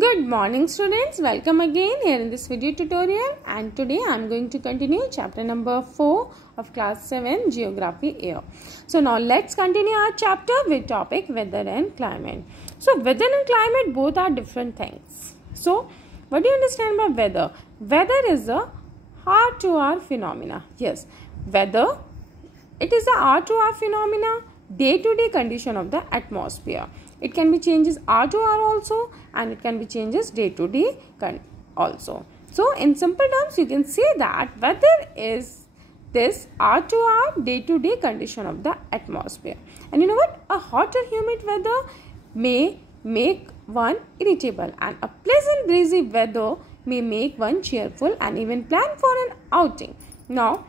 Good morning students, welcome again here in this video tutorial, and today I am going to continue chapter number 4 of class 7 geography air. So now let's continue our chapter with topic weather and climate. So weather and climate both are different things. So what do you understand by weather? Weather is a hour-to-hour phenomena. Yes, weather, it is a hour-to-hour phenomena, day-to-day condition of the atmosphere. It can be changes hour to hour also, and it can be changes day to day also. So in simple terms, you can say that weather is this hour to hour, day to day condition of the atmosphere. And you know what? A hot or humid weather may make one irritable, and a pleasant breezy weather may make one cheerful and even plan for an outing. Now,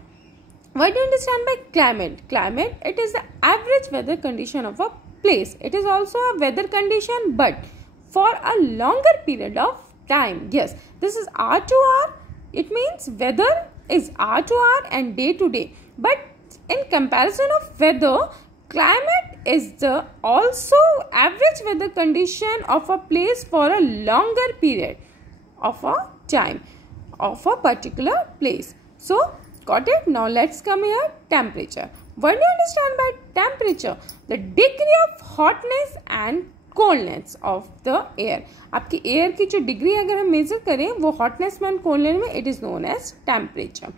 what do you understand by climate? Climate, it is the average weather condition of a place. It is also a weather condition, but for a longer period of time. Yes, this is hour to hour. It means weather is hour to hour and day to day. But in comparison of weather, climate is the also average weather condition of a place for a longer period of a time of a particular place. So got it? Now let's come here. Temperature. What do you understand by temperature? The degree of hotness and coldness of the air. आपकी air की जो degree अगर हम measure करें वो hotness में and coldness में, it is known as temperature.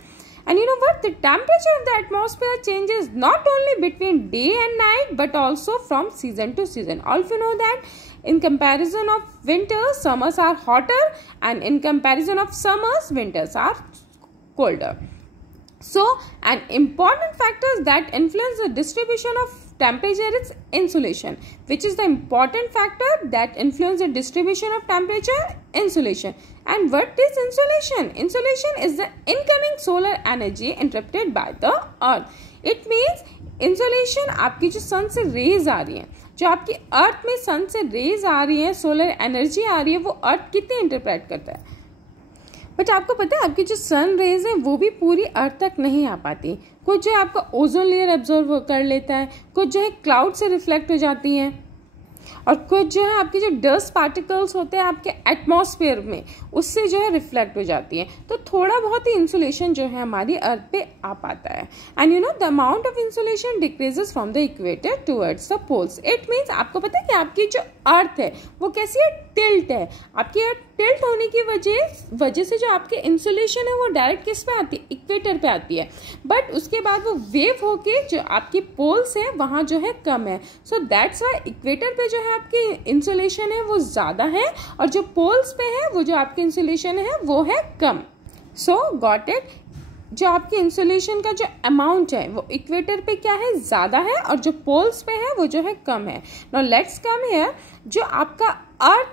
And you know what? The temperature of the atmosphere changes not only between day and night but also from season to season. All of you know that in comparison of winter, summers are hotter, and in comparison of summers, winters are colder. So, an important factor that influence the distribution of temperature is insolation. Which is the important factor that influence the distribution of temperature? Insolation. And what is insolation? Insolation is the incoming solar energy interrupted by the earth. It means insolation आपकी जो sun से rays आ रही हैं, जो आपकी earth में sun से rays आ रही हैं, solar energy आ रही है, वो earth कितनी interpret करता है? बट आपको पता है आपकी जो सन रेज है वो भी पूरी अर्थ तक नहीं आ पाती. कुछ जो है आपका ओजोन लेयर एब्जॉर्ब कर लेता है, कुछ जो है क्लाउड से रिफ्लेक्ट हो जाती हैं, और कुछ जो है आपके जो डस्ट पार्टिकल्स होते हैं आपके एटमॉस्फेयर में उससे जो है रिफ्लेक्ट हो जाती है. तो थोड़ा बहुत ही इंसुलेशन जो है हमारी अर्थ पे आ पाता है. And you know the amount of insulation decreases from the equator towards the poles. It means आपको पता है कि आपकी जो अर्थ है वो कैसी है? टिल्ट है. आपकी अर्थ टिल्ट होने की वजह से जो आपके इंसुलेशन है वो डायरेक्ट किस पे आती है? इक्वेटर पे आती है. बट उसके बाद वो वेव होके जो आपकी पोल्स है वहां जो है कम है. सो दैट्स व्हाई इक्वेटर पे जो है आपकी इंसुलेशन है वो ज्यादा है, और जो पोल्स पे है वो जो आपकी इंसुलेशन है वो है कम. सो गॉट इट? जो आपकी इंसुलेशन का जो अमाउंट है वो इक्वेटर पे क्या है? ज्यादा है, और जो पोल्स पे है वो जो है कम है. Now let's come here. जो आपका अर्थ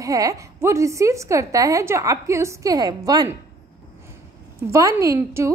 है वो रिसीव्स करता है जो आपकी उसके है 1 into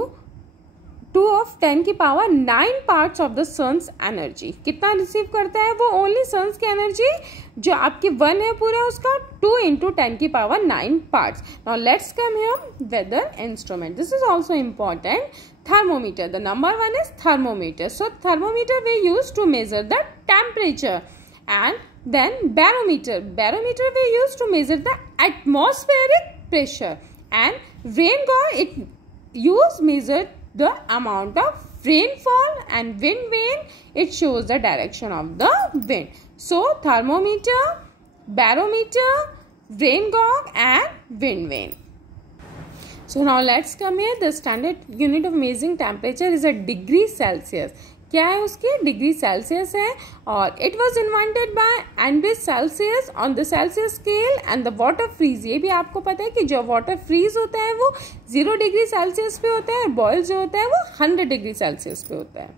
2 of 10 की power 9 parts of the sun's energy. कितना रिसीव करता है वो? ओनली सन्स की एनर्जी जो आपकी 1 है पूरा उसका 2 into 10 की power 9 parts. Now let's come here weather instrument. This is also important. Thermometer. The number 1 is thermometer. So thermometer we use to measure the temperature. And then barometer. Barometer we use to measure the atmospheric pressure. And rain gauge, it use measure the amount of rainfall, and wind vane, it shows the direction of the wind. So thermometer, barometer, rain gauge and wind vane. So now let's come here. The standard unit of measuring temperature is a degree Celsius. क्या है उसकी? Degree Celsius है, और it was invented by Anders Celsius on the Celsius scale. And the water freeze, ये भी आपको पता है कि जो वाटर फ्रीज होता है वो 0 डिग्री सेल्सियस पे होता है, और बॉयल जो होता है वो 100 डिग्री सेल्सियस पे होता है.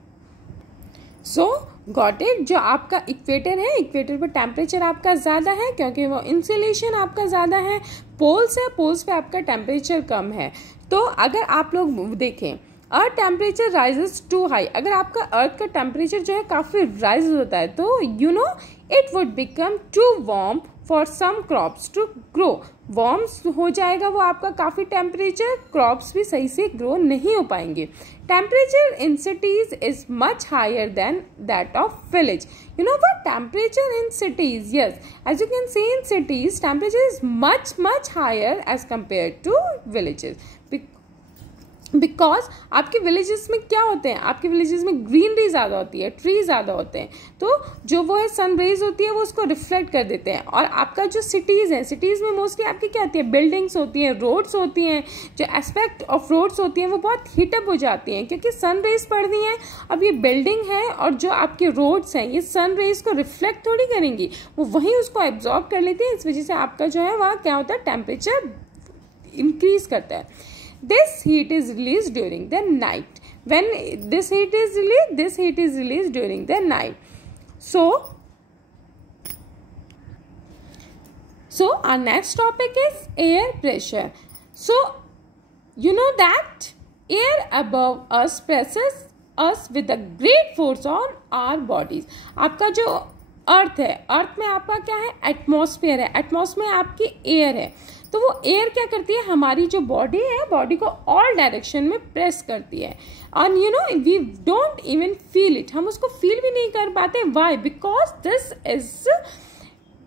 सो गॉट इट? जो आपका इक्वेटर है, इक्वेटर पर टेम्परेचर आपका ज़्यादा है क्योंकि वो इंसुलेशन आपका ज़्यादा है. पोल्स है, पोल्स पे आपका टेम्परेचर कम है. तो अगर आप लोग देखें earth temperature rises to high, अगर आपका अर्थ का टेम्परेचर जो है काफ़ी राइज होता है तो you know it would become too warm for some crops to grow, warms हो जाएगा वो आपका काफ़ी टेम्परेचर, क्रॉप्स भी सही से ग्रो नहीं हो पाएंगे. Temperature in cities is much higher than that of village. You know what? Temperature in cities, yes, as you can see in cities, temperature is much higher as compared to villages. Because आपके villages में क्या होते हैं, आपके villages में greenery ज़्यादा होती है, ट्री ज़्यादा होते हैं, तो जो वो है सन रेज होती है वो उसको रिफ्लेक्ट कर देते हैं. और आपका जो सिटीज़ है, सिटीज़ में मोस्टली आपकी क्या होती है, बिल्डिंग्स होती हैं, रोड्स होती हैं. जो एस्पेक्ट ऑफ रोड्स होती हैं वो बहुत हीटअप हो जाती हैं क्योंकि सन रेज पड़ रही हैं. अब ये बिल्डिंग है और जो आपके रोड्स हैं ये सन रेज को रिफ्लेक्ट थोड़ी करेंगी, वो वहीं उसको एब्जॉर्ब कर लेती है. इस वजह से आपका जो है वहाँ क्या होता है, टेम्परेचर इंक्रीज करता है. This heat is released during the night. When this heat is released during the night. So our next topic is air pressure. So you know that air above us presses us with a great force on our bodies. आपका जो अर्थ है, अर्थ में आपका क्या है, atmosphere है, atmosphere में आपकी एयर है. तो वो एयर क्या करती है, हमारी जो बॉडी है, बॉडी को ऑल डायरेक्शन में प्रेस करती है. और you know we don't even feel it, हम उसको फील भी नहीं कर पाते. Why? Because this is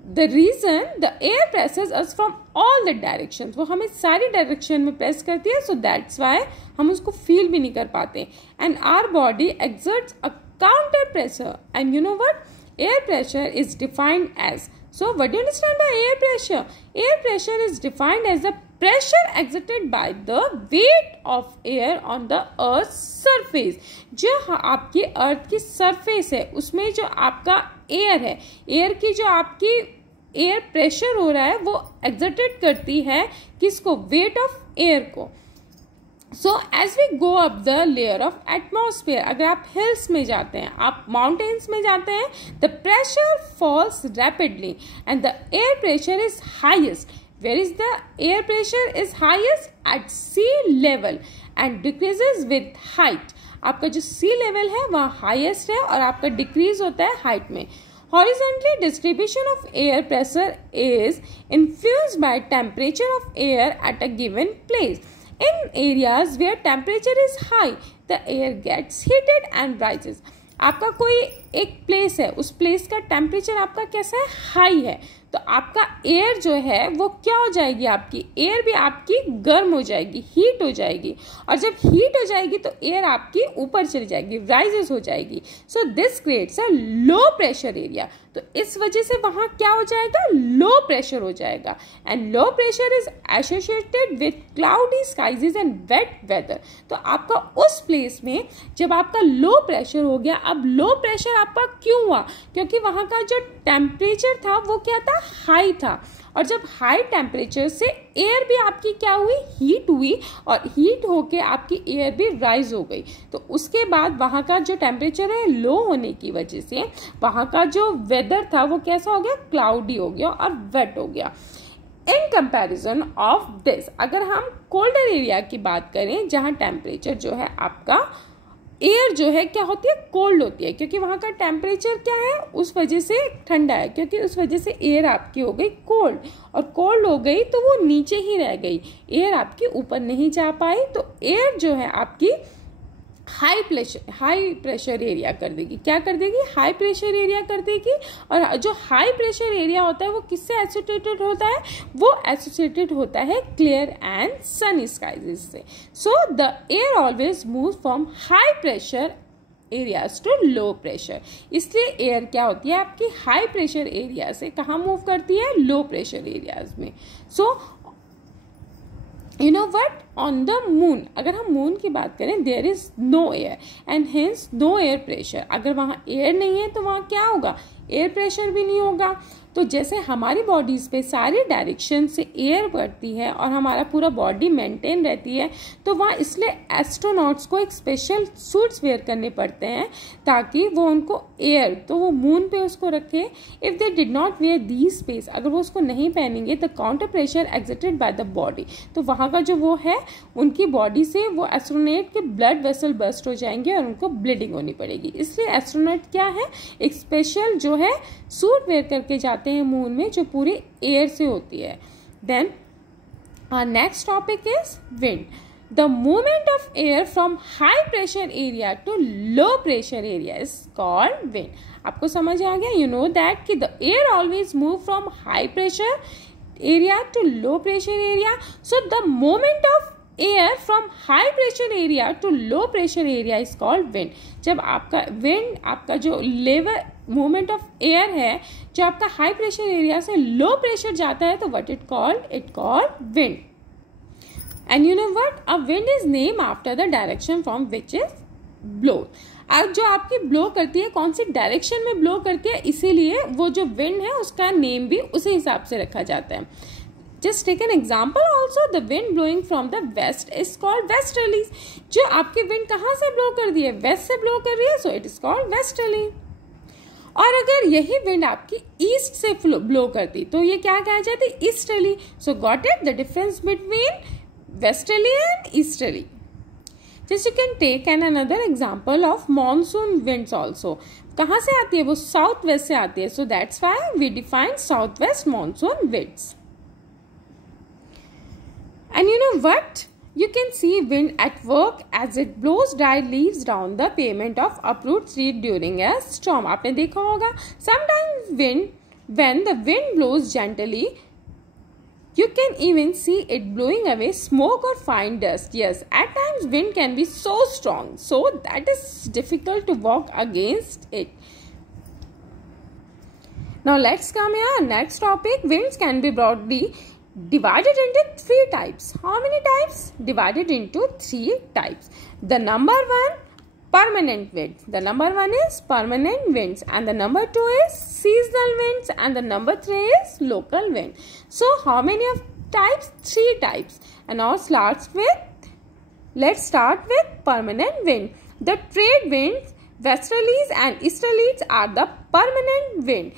the reason the air presses us from all the direction. वो हमें सारी डायरेक्शन में प्रेस करती है. सो दैट्स वाई हम उसको फील भी नहीं कर पाते. And our body exerts a counter pressure. And you know what, air pressure is defined as, so what do you understand by air pressure? Air pressure is defined as the pressure exerted by the weight of air on the earth's surface. जो आपकी अर्थ की surface है उसमें जो आपका air है, air की जो आपकी एयर प्रेशर हो रहा है वो एक्सर्टेड करती है किसको, वेट ऑफ एयर को. So as we go up the layer of atmosphere, अगर आप हिल्स में जाते हैं, आप माउंटेन्स में जाते हैं, the pressure falls rapidly and the air pressure is highest. Where is the air pressure is highest? At sea level and decreases with height. आपका जो सी लेवल है वह हाइएस्ट है और आपका डिक्रीज होता है हाइट में. Horizontally distribution of air pressure is influenced by temperature of air at a given place. In areas where temperature is high, the air gets heated and rises. आपका कोई एक प्लेस है, उस प्लेस का temperature आपका कैसा है, हाई है, तो आपका एयर जो है वो क्या हो जाएगी, आपकी एयर भी आपकी गर्म हो जाएगी, हीट हो जाएगी. और जब हीट हो जाएगी तो एयर आपकी ऊपर चली जाएगी, राइजेस हो जाएगी. So this creates a low pressure area. तो इस वजह से वहां क्या हो जाएगा, लो प्रेशर हो जाएगा. And low pressure is associated with cloudy skies and wet weather. तो आपका उस प्लेस में जब आपका लो प्रेशर हो गया, अब लो प्रेशर आपका क्यों हुआ, क्योंकि वहां का जो टेम्परेचर था वो क्या था, हाई था. और जब हाई टेम्परेचर से एयर भी आपकी क्या हुई, हीट हुई, और हीट होके आपकी एयर भी राइज हो गई. तो उसके बाद वहाँ का जो टेम्परेचर है लो होने की वजह से वहाँ का जो वेदर था वो कैसा हो गया, क्लाउडी हो गया और वेट हो गया. इन कंपैरिजन ऑफ दिस, अगर हम कोल्डर एरिया की बात करें जहाँ टेम्परेचर जो है आपका एयर जो है क्या होती है, कोल्ड होती है, क्योंकि वहाँ का टेम्परेचर क्या है, उस वजह से ठंडा है, क्योंकि उस वजह से एयर आपकी हो गई कोल्ड, और कोल्ड हो गई तो वो नीचे ही रह गई, एयर आपकी ऊपर नहीं जा पाई. तो एयर जो है आपकी हाई प्रेशर एरिया कर देगी. क्या कर देगी, हाई प्रेशर एरिया कर देगी. और जो हाई प्रेशर एरिया होता है वो किससे एसोसिएटेड होता है, वो एसोसिएटेड होता है क्लियर एंड सनी स्काइज से. So the air always move from high pressure areas to low pressure. इसलिए एयर क्या होती है आपकी हाई प्रेशर एरिया से कहाँ मूव करती है, लो प्रेशर एरियाज में. So you know what, on the moon, अगर हम मून की बात करें, there is no air and hence no air pressure. अगर वहाँ एयर नहीं है तो वहाँ क्या होगा, एयर प्रेशर भी नहीं होगा. तो जैसे हमारी बॉडीज पे सारी डायरेक्शन से एयर बढ़ती है और हमारा पूरा बॉडी मेंटेन रहती है, तो वहाँ इसलिए एस्ट्रोनॉट्स को एक स्पेशल सूट्स वेयर करने पड़ते हैं ताकि वो उनको एयर, तो वो मून पे उसको रखे. If they did not wear these space, अगर वो उसको नहीं पहनेंगे तो counter pressure exerted by the body, तो वहाँ का जो वो है उनकी बॉडी से वो एस्ट्रोनॉट के ब्लड वेसल बस्ट हो जाएंगे और उनको ब्लीडिंग होनी पड़ेगी. इसलिए एस्ट्रोनॉट क्या है, एक स्पेशल जो है सूट वेयर करके जाते हैं मून में, जो पूरी एयर से होती है. Then our next topic is wind. The movement of air from high pressure area to low pressure area is called wind. आपको समझ आ गया? You know that कि the air always move from high pressure area to low pressure area. So the movement of air from high pressure area to low pressure area is called wind. जब आपका wind, आपका जो level movement of air है, जो आपका high pressure area से low pressure जाता है, तो what it called? It called wind. And you know what? A wind is named after the direction from which it blows. अब जो आपकी ब्लो करती है, कौन सी डायरेक्शन में ब्लो करती है, इसीलिए वो जो विंड है उसका नेम भी उसी हिसाब से रखा जाता है. Just take an example also. The wind blowing from the west is called westerlies. जो आपकी विंड कहाँ से ब्लो कर रही है? वेस्ट से ब्लो कर रही है, so it is called westerly. और अगर यही विंड आपकी ईस्ट से ब्लो करती तो ये क्या कहा जाती? Easterly. So got it? The difference between westerly and easterly. Just you can take another example of monsoon winds also. कहाँ से आती है? वो साउथ वेस्ट से आती है. So that's why we define southwest monsoon winds. And you know what? You can see wind at work as it blows dry leaves down the pavement of uproot tree during a storm. आपने देखा होगा. Sometimes when the wind blows gently, you can even see it blowing away smoke or fine dust. Yes, at times wind can be so strong, so that is difficult to walk against it. Now let's come here. Next topic, winds can be broadly divided into 3 types. How many types? Divided into 3 types. The number 1, permanent winds. The number 1 is permanent winds, and the number 2 is seasonal winds, and the number 3 is local wind. So how many of types? 3 types. And now let's start with permanent wind. The trade winds, westerlies and easterlies are the permanent wind.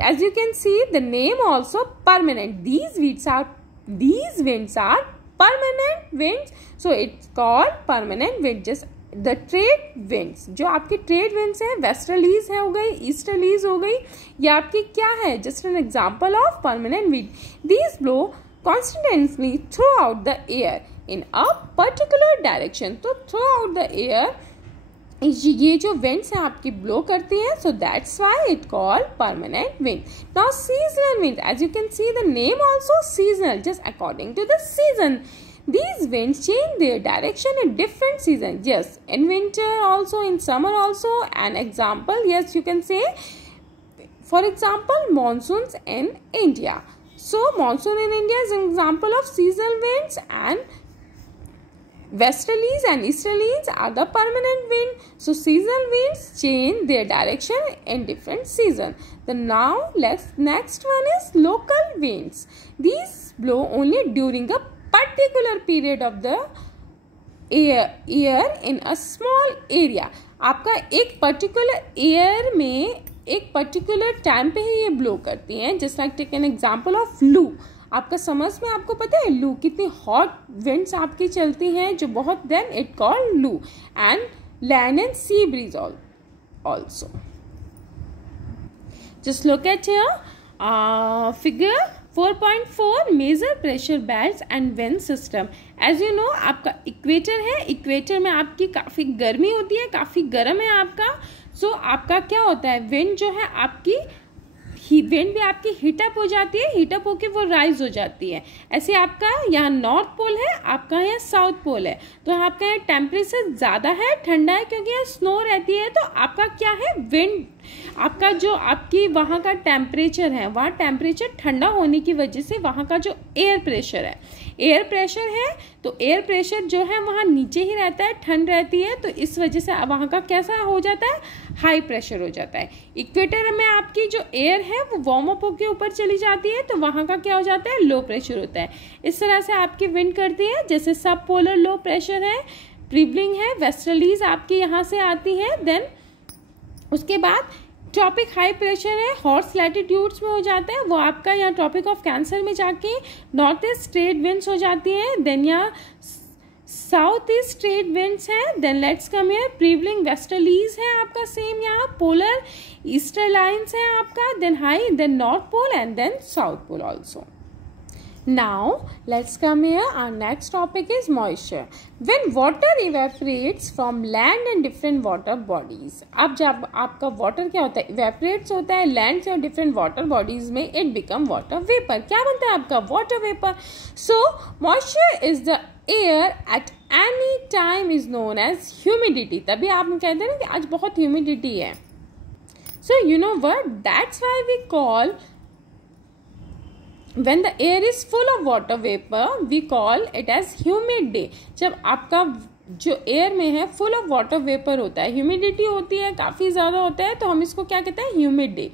As you can see, the name also permanent. These winds are permanent winds, so it's called permanent wind. Just the trade winds, जो आपकी trade winds है, westerlies है हो गई, easterlies हो गई, ये आपकी क्या है? Just an example of permanent wind. These blow constantly throughout the air in a particular direction. तो throughout the air ये जो winds हैं आपकी blow करती हैं, so that's why it called permanent wind. Now seasonal wind, as you can see the name also seasonal, just according to the season. These winds change their direction in different seasons. Yes, in winter also, in summer also. An example, yes, you can say, for example, monsoons in India. So monsoon in India is an example of seasonal winds, and westerlies and easterlies are the permanent wind. So seasonal winds change their direction in different seasons. Next one is local winds. These blow only during a particular period of the year in a small area. आपका एक particular year में एक particular time पे ही ये blow करती हैं. Just like take an example of loo. आपका समझ में आपको पता है लू कितनी hot winds आपकी चलती हैं जो बहुत, then it called loo. And land and sea breeze also. Just look at here figure 4.4 major pressure belts and wind system. As you know आपका इक्वेटर है, इक्वेटर में आपकी काफ़ी गर्मी होती है, काफ़ी गर्म है आपका. सो आपका क्या होता है, विंड जो है आपकी विंड भी आपकी हीटअप हो जाती है, हीटअप होके वो राइज हो जाती है. ऐसे आपका यहाँ नॉर्थ पोल है, आपका यहाँ साउथ पोल है, तो आपका यहाँ टेम्परेचर ज़्यादा है, ठंडा है क्योंकि यहाँ स्नो रहती है. तो आपका क्या है, विंड आपका जो आपकी वहाँ का टेम्परेचर है, वहाँ टेम्परेचर ठंडा होने की वजह से वहाँ का जो एयर प्रेशर है, एयर प्रेशर है, तो एयर प्रेशर जो है वहाँ नीचे ही रहता है, ठंड रहती है, तो इस वजह से वहाँ का कैसा हो जाता है, हाई प्रेशर हो जाता है. इक्वेटर में आपकी जो एयर है वो वार्म अप होकर ऊपर चली जाती है, तो वहाँ का क्या हो जाता है, लो प्रेशर होता है. इस तरह से आपकी विंड करती है. जैसे सब पोलर लो प्रेशर है, ट्रिबलिंग है, वेस्टर्लीज आपकी यहाँ से आती है. देन उसके बाद ट्रॉपिक हाई प्रेशर है, हॉट्स लैटिट्यूड्स में हो जाता है, वो आपका यहाँ ट्रॉपिक ऑफ कैंसर में जाके नॉर्थ ईस्ट ट्रेड विंड्स हो जाती है. देन यहाँ साउथ ईस्ट ट्रेड विंड्स है. Then let's come here prevailing westerlies है आपका सेम यहाँ, पोलर ईस्टर लाइन्स है आपका, then high, then north pole and then south pole also. Now let's come here. Our next topic is moisture. When water evaporates from land and different water bodies. अब जब आपका water क्या होता है, evaporates होता है land से और different water bodies में, it become water vapor. क्या बनता है आपका water vapor? So moisture is the air at any time is known as humidity. तभी आप कहते हैं ना कि आज बहुत humidity है. So you know what? That's why we call when the air is full of water vapor, we call it as humid day. जब आपका जो एयर में है फुल ऑफ वाटर वेपर होता है, ह्यूमिडिटी होती है, काफ़ी ज़्यादा होता है, तो हम इसको क्या कहते हैं, humid day.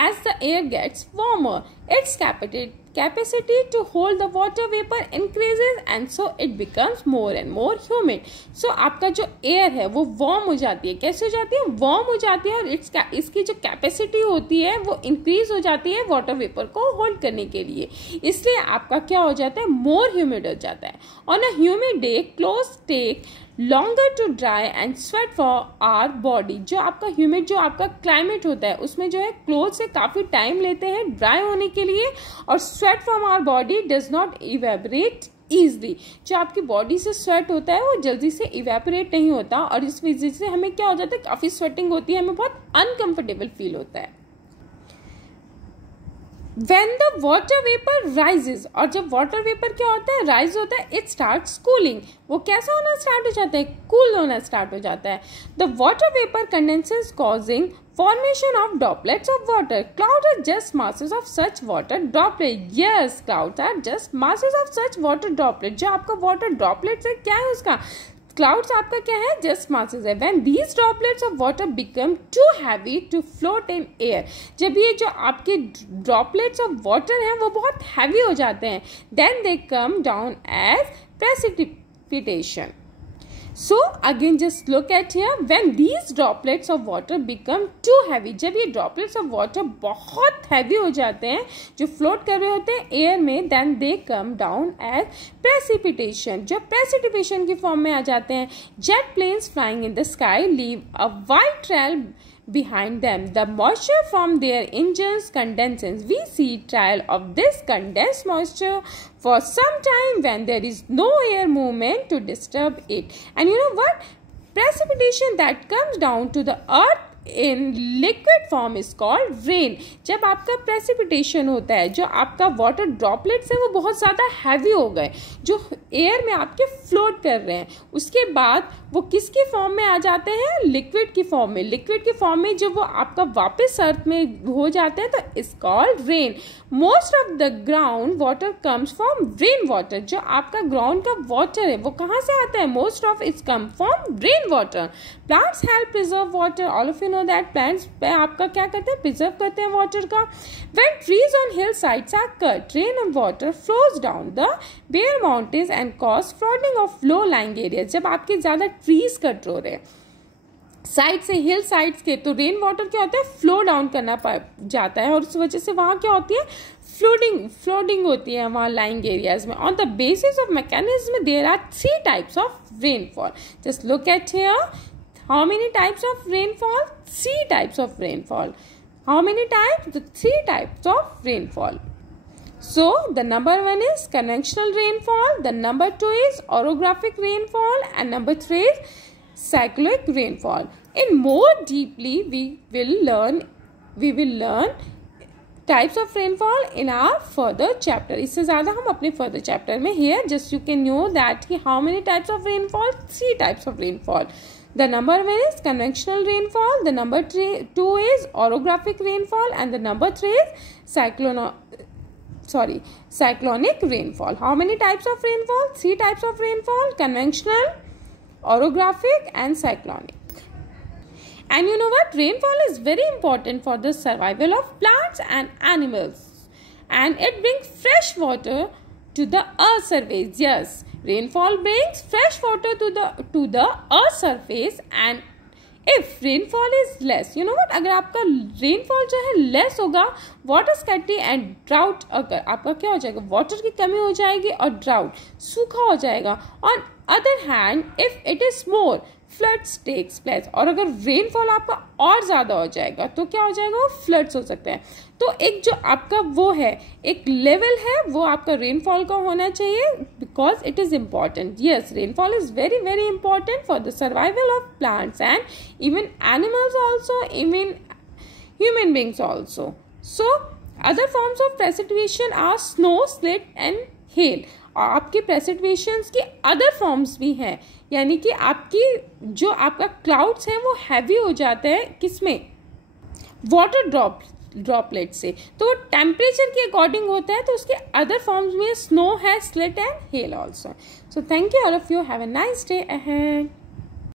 As the air gets warmer, its capacity to hold the water vapor increases and so it becomes more and more humid. So आपका जो air है वो warm हो जाती है. कैसे हो जाती है? Warm हो जाती है और इसकी जो capacity होती है वो increase हो जाती है water vapor को hold करने के लिए. इसलिए आपका क्या हो जाता है, more humid हो जाता है. On a humid day, clothes take longer to dry and sweat for our body. जो आपका ह्यूमिड जो आपका क्लाइमेट होता है उसमें जो है क्लोथ से काफ़ी टाइम लेते हैं ड्राई होने के लिए, और sweat from our body does not evaporate easily. जो आपकी बॉडी से स्वेट होता है वो जल्दी से इवेपोरेट नहीं होता, और इस वजह से हमें क्या हो जाता है, काफ़ी स्वेटिंग होती है, हमें बहुत अनकंफर्टेबल फील होता है. When the water vapor rises, और जब water vapor क्या होता है, rise होता है, it starts cooling. वो कैसा होना स्टार्ट हो जाता है, cool होना स्टार्ट हो जाता है. The water vapor condenses causing formation of droplets of water. Clouds are just masses of such water droplets. Yes, clouds are just masses of such water droplets. जो आपका water droplets है, क्या है उसका, क्लाउड्स आपका क्या है, जस्ट मासेस है. When these droplets of water become too heavy to float in air, जब ये जो आपके ड्रॉपलेट्स ऑफ वाटर हैं वो बहुत हैवी हो जाते हैं, then they come down as precipitation. So again just look at here, when these droplets of water become too heavy, जब ये droplets of water बहुत heavy हो जाते हैं, जो float कर रहे होते हैं air में, then they come down as precipitation. जो precipitation की form में आ जाते हैं. Jet planes flying in the sky leave a white trail behind them. The moisture from their engines condenses. We see trail of this condensed moisture for some time when there is no air movement to disturb it. And you know what? Precipitation that comes down to the earth in liquid form is called rain. जब आपका precipitation होता है, जो आपका water droplets है वो बहुत ज़्यादा heavy हो गए, जो एयर में आपके फ्लोट कर रहे हैं, उसके बाद वो किसकी फॉर्म में आ जाते हैं, लिक्विड की फॉर्म में. लिक्विड की फॉर्म में जब वो आपका वापस अर्थ में हो जाते हैं तो it's called rain. Most of the ground water comes from rain water. जो आपका ग्राउंड का वाटर है वो कहाँ से आता है, most of it's come from rain water. Plants help preserve water. All of you know that plants आपका क्या करते हैं, प्रिजर्व करते हैं वाटर का. When trees on hill sides are cut, rain of water flows down the bare mountains and cause flooding of low lying area. जब आपके ज्यादा ट्रीज कट हो रहे हैं साइड से, हिल साइड्स के, तो रेन वाटर क्या होता है, फ्लो डाउन करना जाता है, और उस वजह से वहाँ क्या होती है, फ्लोडिंग होती है वहाँ लाइंग एरियाज में. On the basis of mechanism there are 3 types of rainfall. Just look at here, how many types of rainfall, 3 types of rainfall. How many types, the 3 types of rainfall. So the number 1 is conventional rainfall, the number 2 is orographic rainfall, and number 3 is cyclonic rainfall. In more deeply we will learn types of rainfall in our further chapter. इससे ज़्यादा हम अपने further chapter में, here just you can know that कि how many types of rainfall, 3 types of rainfall. The number 1 is conventional rainfall, the number 2 is orographic rainfall, and the number 3 is cyclonic rainfall. How many types of rainfall? 3 types of rainfall: conventional, orographic, and cyclonic. And you know what? Rainfall is very important for the survival of plants and animals, and it brings fresh water to the earth's surface. Yes, rainfall brings fresh water to the earth's surface. And if rainfall is less, you know what, अगर आपका rainfall जो है less होगा, water scarcity and drought, अगर आपका क्या हो जाएगा, water की कमी हो जाएगी और drought, सूखा हो जाएगा. On other hand, if it is more, floods takes place. और अगर रेनफॉल आपका और ज़्यादा हो जाएगा तो क्या हो जाएगा, वो फ्लड्स हो सकते हैं. तो एक जो आपका वो है एक लेवल है वो आपका रेनफॉल का होना चाहिए, because it is important. Yes, rainfall is very very important for the survival of plants and even animals also, even human beings also. So other forms of precipitation are snow, sleet and hail. और आपके प्रेसिपिटेशंस की other forms भी हैं, यानी कि आपकी जो आपका क्लाउड्स हैं वो हैवी हो जाते हैं किसमें, वाटर ड्रॉपलेट से. तो टेम्परेचर के अकॉर्डिंग होता है. तो उसके अदर फॉर्म्स में स्नो है, slit and hell also. So thank you all of you. Have a nice day ahead.